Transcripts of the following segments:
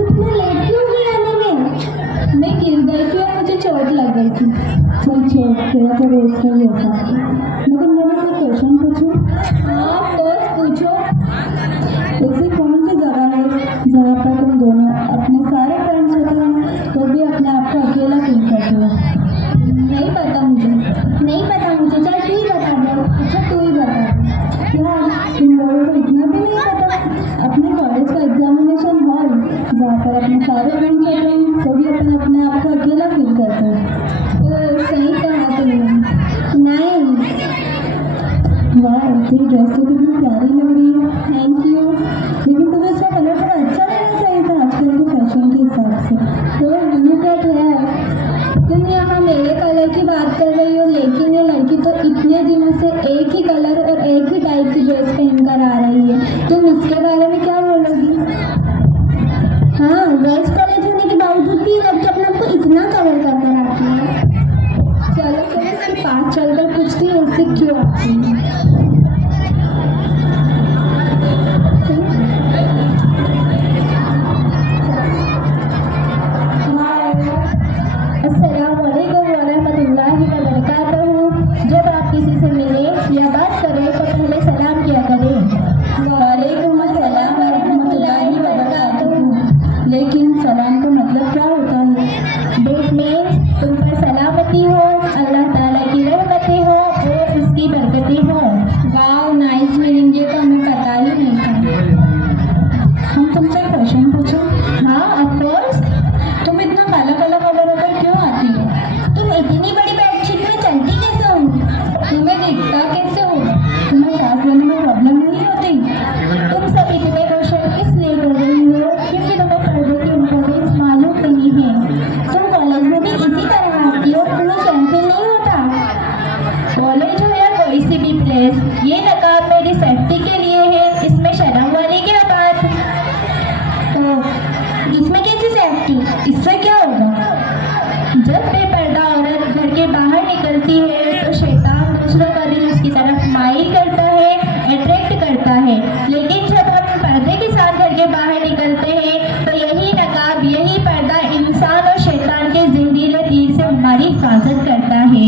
इतना लेट क्यों हुई आने में? मैं गिर गई थी और मुझे चोट लग गई थी। चल छोड़, तेरा तो रोज का ही होता है। मगर मैं कोई क्वेश्चन पूछूं? हाँ बस पूछो। ऐसी कौन सी जगह है जहाँ पर तुम दोनों अपने सारे फ्रेंड्स होते हैं तो भी अपने आप को अकेला फील करते हो? नहीं पता मुझे। नहीं पता मुझे, चल तू ही बता दे। अच्छा तू ही बता। यार तुम लोगों को इतना भी नहीं पता? अपने कॉलेज का एग्जामिनेशन हॉल जहाँ पर अपने सारे फ्रेंड्स होते हैं तो भी अपने आप को अकेला फील करते हो। तो सही कहा तुमने। नहीं। वाह, तेरी ड्रेस तो कितनी प्यारी लग रही है। Thank you. लेकिन तुम्हें इसका कलर थोड़ा अच्छा रहना चाहिए था आजकल के फैशन के हिसाब से। तो यू क्या है? तुम यहाँ मेरे कलर की बात कर रही हो, लेकिन ये लड़की तो इतने दिनों से एक ही कलर और एक ही टाइप की ड्रेस पहनकर आ रही है। तुम इसके बारे में क्या बोलोगी? हाँ, गर्ल्स कॉलेज होने के बावजूद भी लड़की अपने आप को इतना कवर करकर आती है। चलो फिर इसके पास चलकर पूछती है इससे क्यों आती है। अस्सलामुअलैकुम वरहमतुल्लाहि वबरकातुहू। जब आप किसी से मिले या बात करें तो पहले सलाम किया करें। वालेकुम अस्सलाम वरहमतुल्लाहि वबरकातुहू। लेकिन सलाम का मतलब क्या होता है? देश में तुम पर सलामती हो, अल्लाह ताला की रहमतें हो और उसकी बरकतें हो। वाह, नाइस मीनिंग। ये तो हमें पता ही नहीं था। हम तुमसे क्वेश्चन पूछो? हाँ ऑफ कोर्स। तुम इतना काला काला कवर होकर क्यों आती हो? तुम इतनी बड़ी बेडशीट में चलती कैसे हो? तुम्हें दिखता कैसे हो? तुम्हें सांस लेने में प्रॉब्लम नहीं होती? तुम सब इतने क्वेश्चन इसलिए कर रही हो क्योंकि तुम्हें पर्दे की इम्पोर्टेंस मालूम नहीं है। तुम कॉलेज में भी इसी तरह आती हो, तुम्हें कैंसिल नहीं होता? कॉलेज हो या कोई सी भी प्लेस, ये नकाब मेरी सेफ्टी के लिए है, इसमें शर्म वाली क्या बात? इसमें कैसी सेफ्टी? इससे क्या होगा? जब बेपर्दा औरत घर के बाहर निकलती है तो शैतान दूसरों का दिल उसकी तरफ माइल करता है, अट्रैक्ट करता है। लेकिन जब हम पर्दे के साथ घर के बाहर निकलते हैं तो यही नकाब, यही पर्दा इंसान और शैतान के जहरीले तीर से हमारी हिफाजत करता है।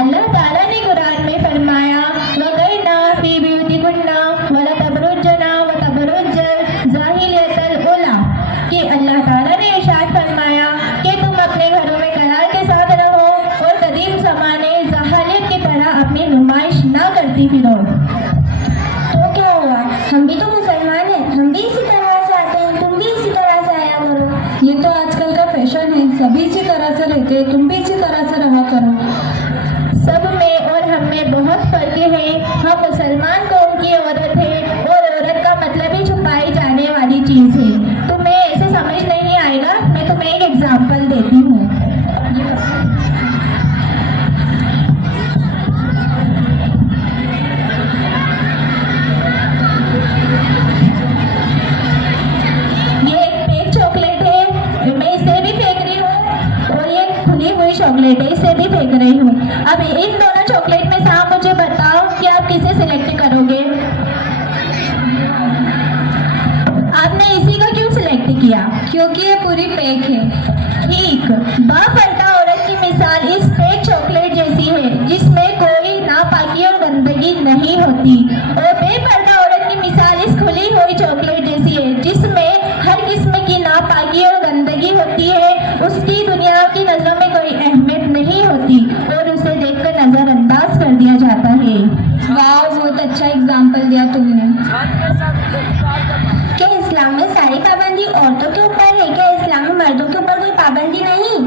अल्लाह ताला ने कुरान में फरमाया, वगरना फी ब्यूतिकुन्ना वला तबरुजना व तबरुज्जल जाहिलियतल उला, कि अल्लाह ताला ने इरशाद फरमाया कि तुम अपने घरों में करार के साथ रहो और कदीम ज़माने जहालियत की तरह अपनी नुमाइश ना करती फिरो। तो क्या हुआ? हम भी तो मुसलमान हैं, हम भी इसी तरह से आते हैं, तुम भी इसी तरह से आया करो। ये तो आजकल का फैशन है, सभी इसी तरह से रहते हैं, तुम भी इसी तरह से रहा करो। सब में और हम में बहुत फर्क है। हम मुसलमान कौम की औरत है और औरत का मतलब ही छुपाई जाने वाली चीज़ है। तुम्हें ऐसे समझ नहीं आएगा। मैं तुम्हें एक एग्जाम्पल देती हूँ। ये एक फेक चॉकलेट है, मैं इसे भी फेंक रही हूँ, और ये खुली हुई चॉकलेट है, इसे भी फेंक रही हूँ। अब इन दोनों चॉकलेट में से आप मुझे बताओ कि आप किसे सिलेक्ट करोगे? आपने इसी को क्यों सिलेक्ट किया? क्योंकि ये पूरी फेक है। ठीक, बापर्दा औरत की मिसाल इस फेक चॉकलेट जैसी है जिसमें कोई नापाकी और गंदगी नहीं होती, और बेपर्दा औरत की मिसाल इस खुली हुई चॉकलेट जैसी है जिसमें हर किस्म की नापाकी और गंदगी होती है। उसकी दुनिया की नजरों में कोई अहमियत नहीं होती और उसे देखकर नजरअंदाज कर दिया जाता है। वाह, बहुत अच्छा एग्जाम्पल दिया तुमने। क्या इस्लाम में सारी पाबंदी औरतों के ऊपर है? क्या इस्लाम में मर्दों के ऊपर कोई पाबंदी नहीं?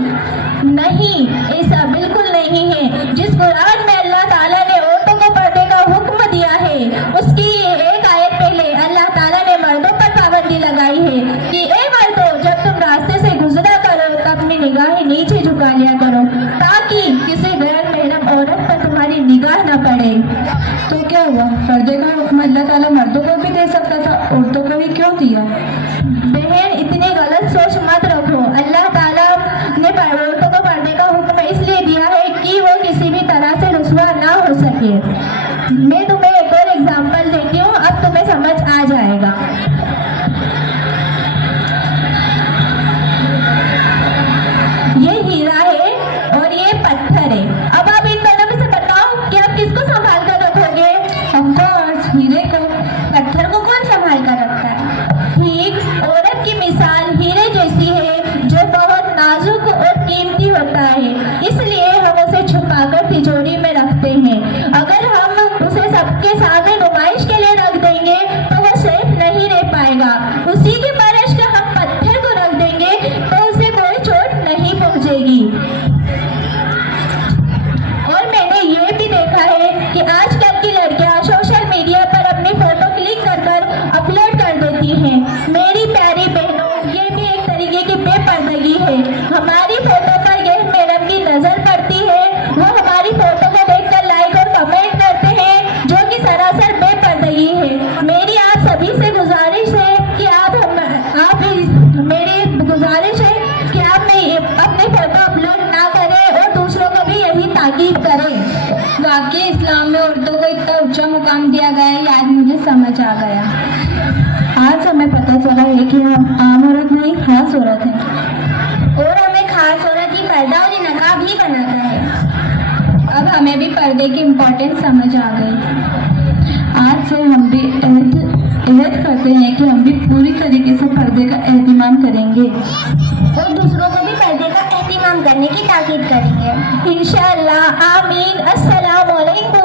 नहीं, ऐसा बिल्कुल नहीं है। जिस कुरान में अल्लाह ताला ने औरतों को पर्दे का हुक्म दिया है, उसकी एक आयत पहले अल्लाह ताला ने मर्दों पर पाबंदी लगाई है कि ए मर्दों, जब तुम रास्ते से गुजरा करो तो अपनी निगाहें नीचे झुका लिया करो ताकि किसी गैर महरम औरत पर तुम्हारी निगाह न पड़े। तो क्या हुआ? पर्दे का हुक्म अल्लाह ताला मर्दों को भी दे सकता था, औरतों को ही क्यों दिया? बहन, इतनी गलत सोच मत रखो। अल्लाह ताला ने औरतों को पर्दे का हुक्म इसलिए दिया है कि वो किसी भी तरह से रुस्वा ना हो सके। मैं तुम्हें एक और एग्जाम्पल देती हूँ, अब तुम्हें समझ आ जाएगा। हुक्म दिया गया है, ये आज मुझे समझ आ गया। आज हमें पता चला है कि हम आम औरत नहीं खास औरत हैं। और हमें खास औरत ही पर्दा और नकाब ही बनाता है। अब हमें भी पर्दे की इम्पोर्टेंस समझ आ गई। आज से हम भी अहद करते हैं कि हम भी पूरी तरीके से पर्दे का एहतमाम करेंगे और दूसरों को भी पर्दे का एहतमाम करने की ताकीद करेंगे इंशाअल्लाह। आमीन। अस्सलाम वालेकुम।